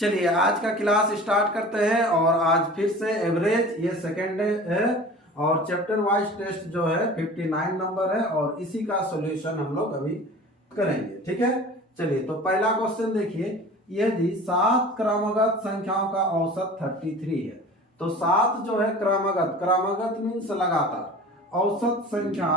चलिए आज का क्लास स्टार्ट करते हैं और आज फिर से एवरेज ये सेकेंड है और चैप्टर वाइज टेस्ट जो है 59 नंबर है और इसी का सॉल्यूशन हम लोग अभी करेंगे। ठीक है, चलिए तो पहला क्वेश्चन देखिए, यदि 7 क्रमगत संख्याओं का औसत 33 है तो 7 जो है क्रमगत मीन्स लगातार औसत संख्या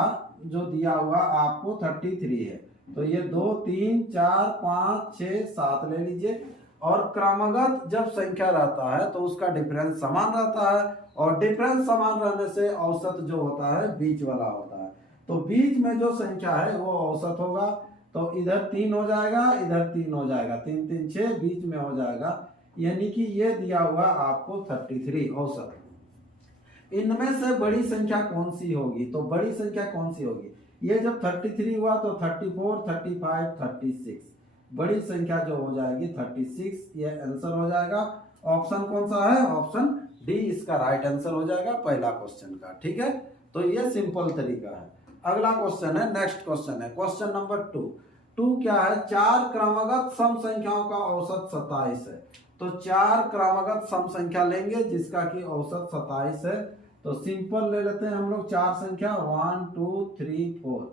जो दिया हुआ आपको 33 है, तो ये 2 3 4 5 6 7 ले लीजिए। और क्रमगत जब संख्या रहता है तो उसका डिफरेंस समान रहता है और डिफरेंस समान रहने से औसत जो होता है बीच वाला होता है, तो बीच में जो संख्या है वो औसत होगा। तो इधर 3 हो जाएगा, इधर 3 हो जाएगा, 3 3 6 बीच में हो जाएगा, यानी कि ये दिया हुआ आपको 33 औसत। इनमें से बड़ी संख्या कौन सी होगी? तो बड़ी संख्या कौन सी होगी? ये जब 33 हुआ तो 34 35 36 बड़ी संख्या जो हो जाएगी 36, ये आंसर हो जाएगा। ऑप्शन कौन सा है? ऑप्शन डी इसका राइट आंसर हो जाएगा पहला क्वेश्चन का। ठीक है, तो ये सिंपल तरीका है। अगला क्वेश्चन है, नेक्स्ट क्वेश्चन है क्वेश्चन नंबर 2 क्या है? 4 क्रमगत सम संख्याओं का औसत 27 है। तो 4 क्रमगत सम संख्या लेंगे जिसका की औसत 27 है। तो सिंपल ले लेते हैं हम लोग 4 संख्या 1 2 3 4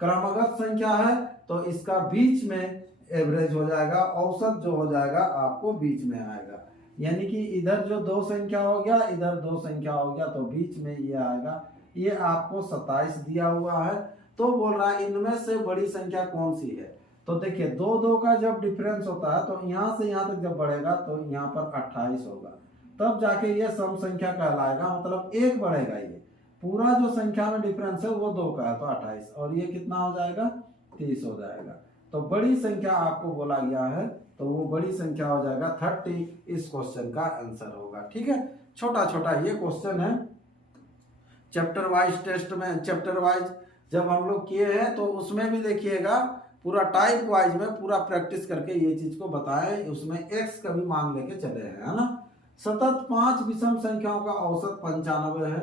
क्रमगत संख्या है तो इसका बीच में एवरेज हो जाएगा, औसत जो हो जाएगा आपको बीच में आएगा, यानी कि इधर जो 2 संख्या हो गया, इधर 2 संख्या हो गया, तो बीच में ये आएगा। ये आपको 27 दिया हुआ है। तो बोल रहा है इनमें से बड़ी संख्या कौन सी है? तो देखिए 2 2 का जब डिफरेंस होता है तो यहाँ से यहाँ तक जब बढ़ेगा तो यहाँ पर 28 होगा, तब जाके ये सम संख्या कहलाएगा, मतलब 1 बढ़ेगा। ये पूरा जो संख्या में डिफरेंस है वो 2 का है तो 28, और ये कितना हो जाएगा? 30 हो जाएगा। तो बड़ी संख्या आपको बोला गया है तो वो बड़ी संख्या हो जाएगा 30, इस क्वेश्चन का आंसर होगा। ठीक है, छोटा छोटा ये क्वेश्चन है चैप्टर वाइज टेस्ट में। चैप्टर वाइज जब हम लोग किए हैं तो उसमें भी देखिएगा पूरा टाइप वाइज में पूरा प्रैक्टिस करके ये चीज को बताएं, उसमें एक्स का भी मान लेके चले हैं, है ना। सतत 5 विषम संख्याओं का औसत 95 है।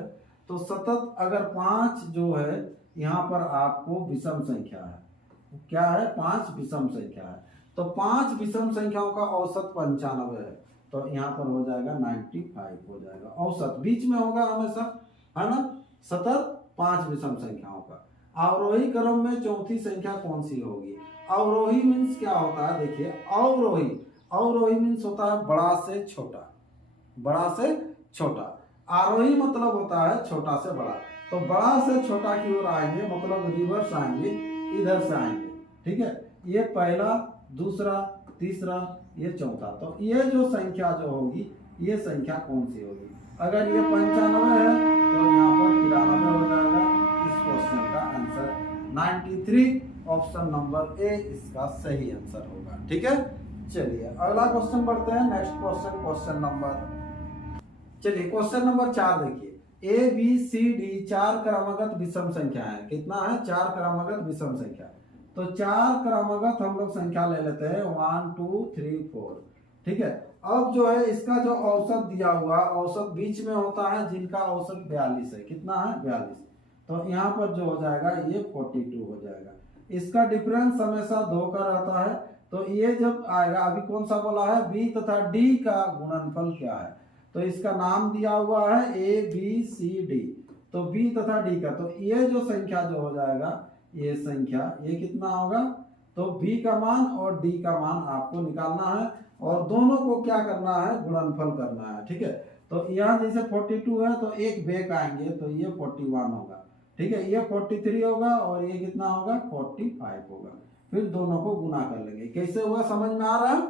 तो सतत अगर 5 जो है यहाँ पर आपको विषम संख्या है, क्या है? 5 विषम संख्या है, तो 5 विषम संख्याओं का औसत 95 है, तो यहाँ पर हो जाएगा 95 हो जाएगा। औसत बीच में होगा हमेशा, है ना। सतत 5 विषम संख्याओं का। अवरोही क्रम में चौथी संख्या कौन सी होगी? अवरोही मीन्स क्या होता है? देखिए अवरोही मीन्स होता है बड़ा से छोटा, बड़ा से छोटा। आरोही मतलब होता है छोटा से बड़ा, तो बड़ा से छोटा की ओर आएंगे, मतलब रिवर्स आएंगे, इधर से आएंगे। ठीक है, ये पहला, दूसरा, तीसरा, ये चौथा। तो ये जो संख्या जो होगी ये संख्या कौन सी होगी? अगर ये 95 है तो यहाँ पर 93 हो जाएगा। इस क्वेश्चन का आंसर 93, ऑप्शन नंबर ए इसका सही आंसर होगा। ठीक है, चलिए अगला क्वेश्चन बढ़ते हैं। नेक्स्ट क्वेश्चन, क्वेश्चन नंबर 4 देखिए, ए बी सी डी 4 क्रमगत विषम संख्या है। कितना है? 4 क्रमगत विषम संख्या। तो 4 क्रमगत हम लोग संख्या ले लेते हैं 1 2 3 4। ठीक है, अब जो है इसका जो औसत दिया हुआ, औसत बीच में होता है जिनका औसत 42 है। कितना है? 42। तो यहाँ पर जो हो जाएगा ये 42 हो जाएगा। इसका डिफरेंस हमेशा 2 का रहता है, तो ये जब आएगा, अभी कौन सा बोला है? बी तथा डी का गुणनफल क्या है? तो इसका नाम दिया हुआ है ए बी सी डी, तो बी तथा डी का, तो ये जो संख्या जो हो जाएगा, ये संख्या ये कितना होगा? तो बी का मान और डी का मान आपको निकालना है और दोनों को क्या करना है? गुणनफल करना है। ठीक है, तो यहाँ जैसे 42 है तो एक बैक आएंगे तो ये 41 होगा। ठीक है, ये 43 होगा और ये कितना होगा? 45 होगा। फिर दोनों को गुना कर लेंगे। कैसे हुआ समझ में आ रहा है?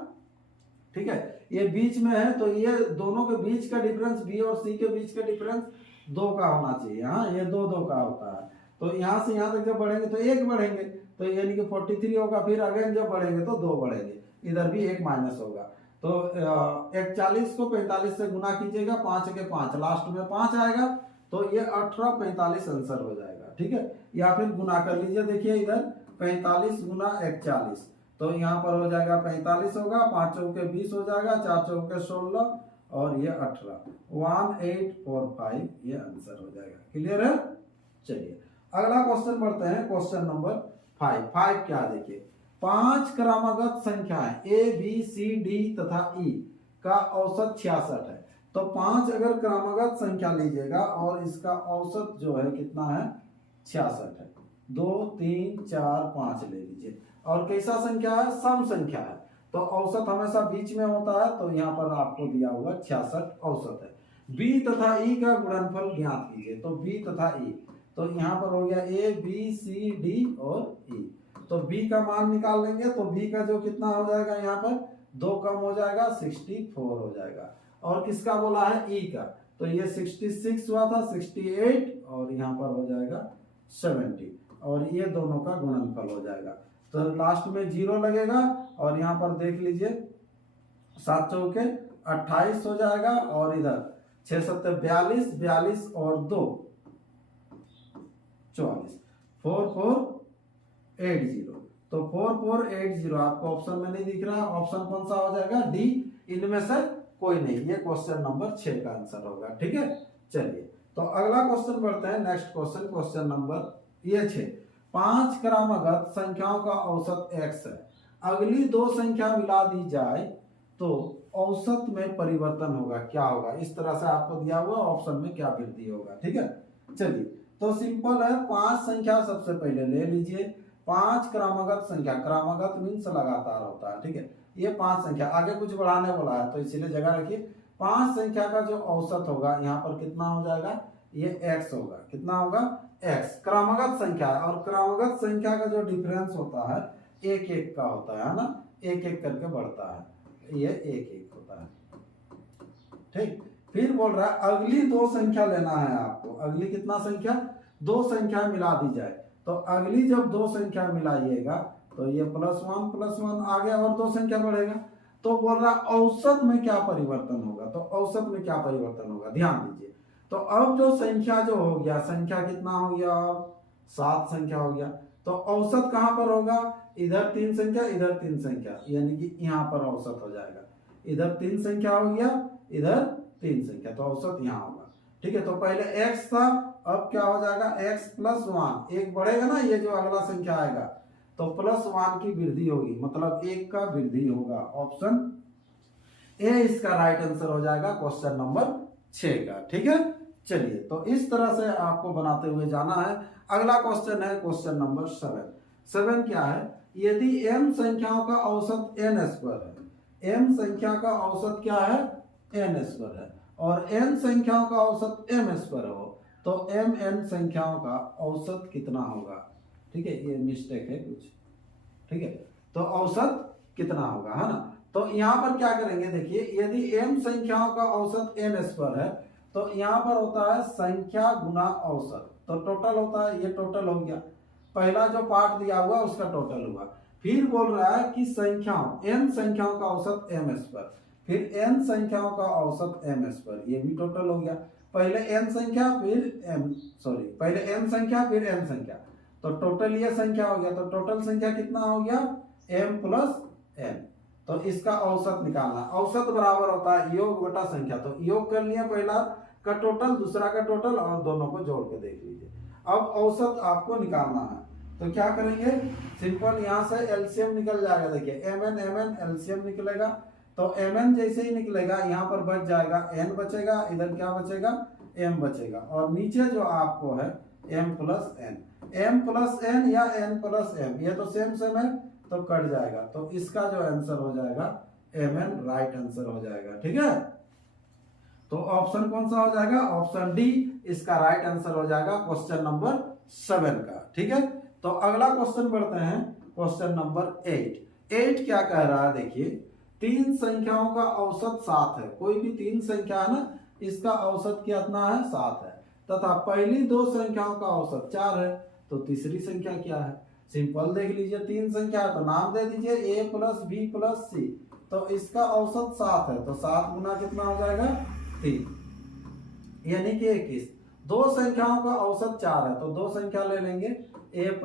ठीक है, ये बीच में है तो ये दोनों के बीच का डिफरेंस, बी और सी के बीच का डिफरेंस 2 का होना चाहिए। हाँ, ये 2 2 का होता है, तो यहाँ से यहाँ तक जब बढ़ेंगे तो 1 बढ़ेंगे, तो यानी कि 43 होगा। फिर अगेन जब बढ़ेंगे तो 2 बढ़ेंगे, इधर भी 1 माइनस होगा। तो 41 को 45 से गुना कीजिएगा, 5 के 5, लास्ट में 5 आएगा, तो ये 18 45 आंसर हो जाएगा। ठीक है, या फिर गुना कर लीजिए, देखिए इधर 45 गुना 41, तो यहाँ पर हो जाएगा 45 होगा, 5 चौके 20 हो जाएगा, 4 चौके 16 और ये 18, 1845 ये आंसर हो जाएगा। क्लियर है? चलिए अगला क्वेश्चन पढ़ते हैं, क्वेश्चन नंबर 5 क्या देखिए, 5 क्रमगत संख्याएं ए बी सी डी तथा ई का औसत 66 है। तो 5 अगर क्रमागत संख्या लीजिएगा और इसका औसत जो है कितना है 66 है। 2 3 4 5 ले लीजिए। और कैसा संख्या है, सम संख्या है, तो औसत हमेशा बीच में होता है, तो यहाँ पर आपको दिया हुआ 66 औसत है। b तथा e का गुणनफल ज्ञात कीजिए। तो b तथा e, तो यहाँ पर हो गया a b c d और e। तो b का मान निकाल लेंगे, तो b का जो कितना हो जाएगा, यहाँ पर 2 कम हो जाएगा 64 हो जाएगा। और किसका बोला है, e का, तो ये 66 हुआ था 68 और यहाँ पर हो जाएगा 70 और ये दोनों का गुणनफल हो जाएगा। तो लास्ट में 0 लगेगा और यहाँ पर देख लीजिए 7 चौके 28 हो जाएगा और इधर 6 सत्ते 42, 42 और 2 44, 4480। तो 4480 आपको ऑप्शन में नहीं दिख रहा है, ऑप्शन कौन सा हो जाएगा, डी। इनमें से कोई नहीं, ये क्वेश्चन नंबर 6 का आंसर होगा। ठीक है, चलिए तो अगला क्वेश्चन बढ़ते हैं। नेक्स्ट क्वेश्चन, क्वेश्चन नंबर ये 6। 5 क्रमागत संख्याओं का औसत x है। अगली दो संख्या मिला दी जाए तो औसत में परिवर्तन होगा, क्या होगा। इस तरह से आपको दिया हुआ ऑप्शन में क्या वृद्धि होगा। ठीक है, चलिए तो सिंपल है, 5 संख्या सबसे पहले ले लीजिए। 5 क्रमागत संख्या, क्रमागत मीन्स लगातार होता है। ठीक है, ये 5 संख्या, आगे कुछ बढ़ाने वाला है तो इसीलिए जगह रखिए। 5 संख्या का जो औसत होगा यहाँ पर कितना हो जाएगा, ये x होगा। कितना होगा, x। क्रमागत संख्या है और क्रमागत संख्या का जो डिफरेंस होता है 1-1 का होता है ना, 1-1 करके बढ़ता है, ये 1-1 होता है। ठीक, फिर बोल रहा है अगली दो संख्या लेना है आपको। अगली कितना संख्या, 2 संख्या मिला दी जाए। तो अगली जब 2 संख्या मिलाइएगा तो ये +1 आ गया और 2 संख्या बढ़ेगा। तो बोल रहा औसत में क्या परिवर्तन होगा, तो औसत में क्या परिवर्तन होगा, ध्यान दीजिए। तो अब जो संख्या जो हो गया, संख्या कितना हो गया, 7 संख्या हो गया। तो औसत कहां पर होगा, इधर 3 संख्या इधर 3 संख्या, यानी कि यहाँ पर औसत हो जाएगा। इधर 3 संख्या हो गया, इधर 3 संख्या, तो औसत यहाँ होगा। ठीक है, तो पहले x था, अब क्या हो जाएगा, x + 1, एक बढ़ेगा ना, ये जो अगला संख्या आएगा तो +1 की वृद्धि होगी, मतलब 1 का वृद्धि होगा। ऑप्शन ए इसका राइट आंसर हो जाएगा क्वेश्चन नंबर 6 का। ठीक है, चलिए तो इस तरह से आपको बनाते हुए जाना है। अगला क्वेश्चन है क्वेश्चन नंबर 7 क्या है, यदि m संख्याओं का औसत n² है, m संख्या का औसत क्या है, n² है, और n संख्याओं का औसत m² हो, तो mn संख्याओं का औसत कितना होगा। ठीक है, ये मिस्टेक है कुछ। ठीक है, तो औसत कितना होगा, है ना। तो यहाँ पर क्या करेंगे, देखिए यदि m संख्याओं का औसत n² है तो यहाँ पर होता है संख्या गुना औसत, तो टोटल होता है, ये टोटल हो गया। पहला जो पार्ट दिया हुआ उसका टोटल हुआ। फिर बोल रहा है कि संख्याओं, n संख्याओं का औसत m², फिर n संख्याओं का औसत m², ये भी टोटल हो गया। पहले n संख्या पहले m संख्या फिर n संख्या, तो टोटल ये संख्या हो गया। तो टोटल संख्या कितना हो गया, m + n। तो इसका औसत निकालना, औसत बराबर होता है योग बटा संख्या। तो योग कर लिया, पहला का टोटल दूसरा का टोटल और दोनों को जोड़ के देख लीजिए। अब औसत आपको निकालना है, तो क्या करेंगे, सिंपल यहाँ से एलसीएम निकल जाएगा। देखिए mn एलसीएम निकलेगा, तो mn जैसे ही निकलेगा यहाँ पर बच जाएगा n बचेगा, इधर क्या बचेगा, m बचेगा, और नीचे जो आपको है m + n या n + m, ये तो सेम है तो कट जाएगा। तो इसका जो आंसर हो जाएगा mn राइट आंसर हो जाएगा। ठीक है, तो ऑप्शन कौन सा हो जाएगा, ऑप्शन डी इसका राइट आंसर हो जाएगा क्वेश्चन नंबर 7 का। ठीक है, तो अगला क्वेश्चन बढ़ते हैं, क्वेश्चन नंबर 8 क्या कह रहा है, देखिए 3 संख्याओं का औसत 7 है। कोई भी 3 संख्या है ना, इसका औसत कितना है, 7 है, तथा पहली 2 संख्याओं का औसत 4 है। तो तीसरी संख्या क्या है, सिंपल देख लीजिए, 3 संख्या है तो नाम दे दीजिए a + b + c। तो इसका औसत 7 है, तो 7 गुना कितना हो जाएगा, 3, यानी कि 21। 2 संख्याओं का औसत 4 है, तो 2 संख्या ले लेंगे a +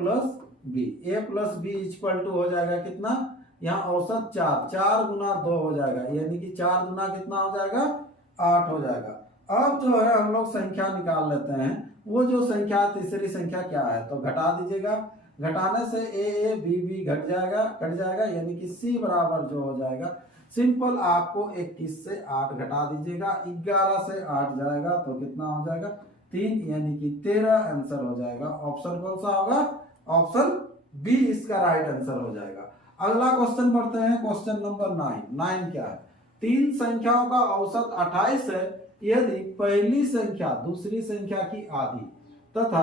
b, a + b = हो जाएगा कितना, यहाँ औसत 4 गुना 2 हो जाएगा, यानी कि 4 गुना कितना हो जाएगा, 8 हो जाएगा। अब जो है हम लोग संख्या निकाल लेते हैं, वो जो संख्या तीसरी संख्या क्या है, तो घटा दीजिएगा। घटाने से a b घट जाएगा, यानी कि c बराबर जो हो जाएगा सिंपल, आपको 21 से 8 घटा दीजिएगा, 11 से 8 जाएगा तो कितना हो जाएगा 3, यानी कि 13 आंसर हो जाएगा। ऑप्शन कौन सा होगा? ऑप्शन बी इसका राइट आंसर हो जाएगा। अगला क्वेश्चन पढ़ते हैं, क्वेश्चन नंबर 9 क्या है? तीन संख्याओं का औसत 28 है यदि पहली संख्या दूसरी संख्या की आधी तथा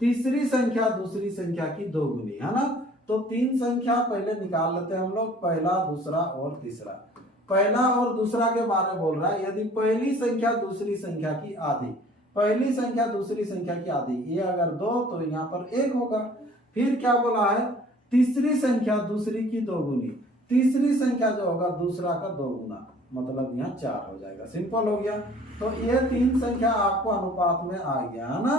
तीसरी संख्या दूसरी संख्या की दोगुनी, है ना। तो तीन संख्या पहले निकाल लेते हैं हम लोग, पहला, दूसरा और तीसरा। पहला और दूसरा के बारे में बोल रहा है, यदि पहली संख्या दूसरी संख्या की आधी, पहली संख्या दूसरी संख्या की आधी, ये अगर 2 तो यहाँ पर 1 होगा। फिर क्या बोला है? तीसरी संख्या दूसरी की दोगुनी, तीसरी संख्या जो होगा दूसरा का दोगुना, मतलब यहाँ 4 हो जाएगा। सिंपल हो गया। तो ये तीन संख्या आपको अनुपात में आ गया, है ना।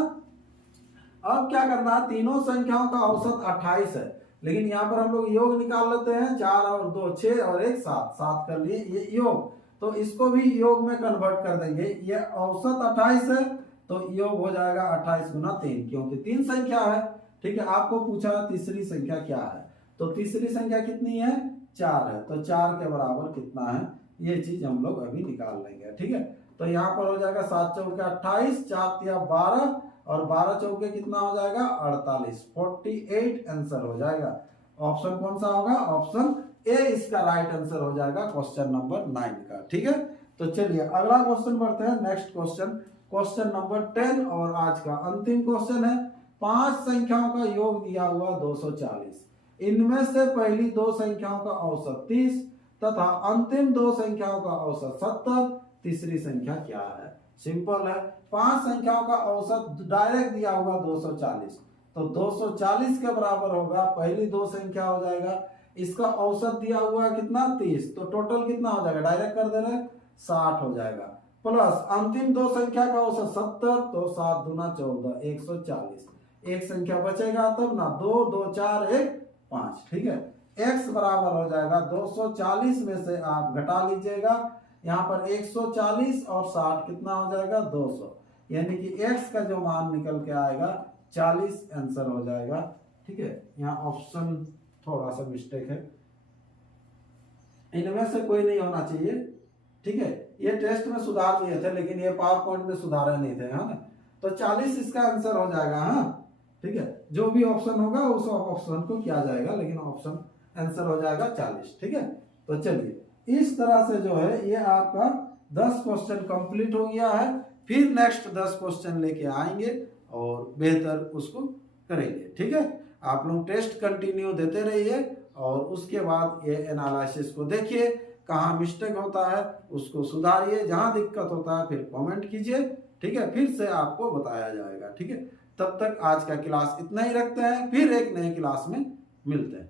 अब क्या करना है? तीनों संख्याओं का औसत 28 है, लेकिन यहाँ पर हम लोग योग निकाल लेते हैं। 4 और 2 6 और 1 7, 7 कर लिए, ये योग, तो इसको भी योग में कन्वर्ट कर देंगे। ये औसत 28 है तो योग हो जाएगा 28 गुना 3, क्योंकि 3 संख्या है। ठीक है, आपको पूछा तीसरी संख्या क्या है, तो तीसरी संख्या कितनी है? 4 है, तो 4 के बराबर कितना है, ये चीज हम लोग अभी निकाल लेंगे। ठीक है, तो यहाँ पर हो जाएगा 7 चौके 28, 4 तिया 12 और 12 चौके कितना हो जाएगा 48, 48 आंसर हो जाएगा। ऑप्शन कौन सा होगा? ऑप्शन ए इसका राइट आंसर हो जाएगा क्वेश्चन नंबर 9 का। ठीक है, तो चलिए अगला क्वेश्चन बढ़ते हैं। नेक्स्ट क्वेश्चन, क्वेश्चन नंबर 10 और आज का अंतिम क्वेश्चन है। 5 संख्याओं का योग दिया हुआ 240, इनमें से पहली 2 संख्याओं का औसत 30 तथा अंतिम 2 संख्याओं का औसत 70, तीसरी संख्या क्या है? सिंपल है, 5 संख्याओं का औसत डायरेक्ट दिया हुआ 240, तो 240 के बराबर होगा पहली 2 संख्या हो जाएगा, इसका औसत दिया हुआ है कितना 30, तो टोटल कितना हो जाएगा, डायरेक्ट कर दे रहे 60 हो जाएगा, प्लस अंतिम 2 संख्या का औसत 70, तो 7 दूना 14, 140, एक संख्या बचेगा तब ना, 2 2 4 1 5। ठीक है, x बराबर हो जाएगा 240 में से आप घटा लीजिएगा, यहाँ पर 140 और 60 कितना हो जाएगा 200, यानी कि x का जो मान निकल के आएगा 40 आंसर हो जाएगा। ठीक है, यहाँ ऑप्शन थोड़ा सा मिस्टेक है, इनमें से कोई नहीं होना चाहिए। ठीक है, ये टेस्ट में सुधार दिए थे लेकिन ये पावर पॉइंट में सुधारे नहीं थे, है ना। तो 40 इसका आंसर हो जाएगा। हाँ, ठीक है, जो भी ऑप्शन होगा उस ऑप्शन को किया जाएगा, लेकिन ऑप्शन आंसर हो जाएगा 40। ठीक है, तो चलिए इस तरह से जो है ये आपका 10 क्वेश्चन कंप्लीट हो गया है। फिर नेक्स्ट 10 क्वेश्चन लेके आएंगे और बेहतर उसको करेंगे। ठीक है, आप लोग टेस्ट कंटिन्यू देते रहिए और उसके बाद ये एनालिसिस को देखिए, कहाँ मिस्टेक होता है उसको सुधारिए, जहां दिक्कत होता है फिर कमेंट कीजिए। ठीक है, फिर से आपको बताया जाएगा। ठीक है, तब तक आज का क्लास इतना ही रखते हैं, फिर एक नए क्लास में मिलते हैं।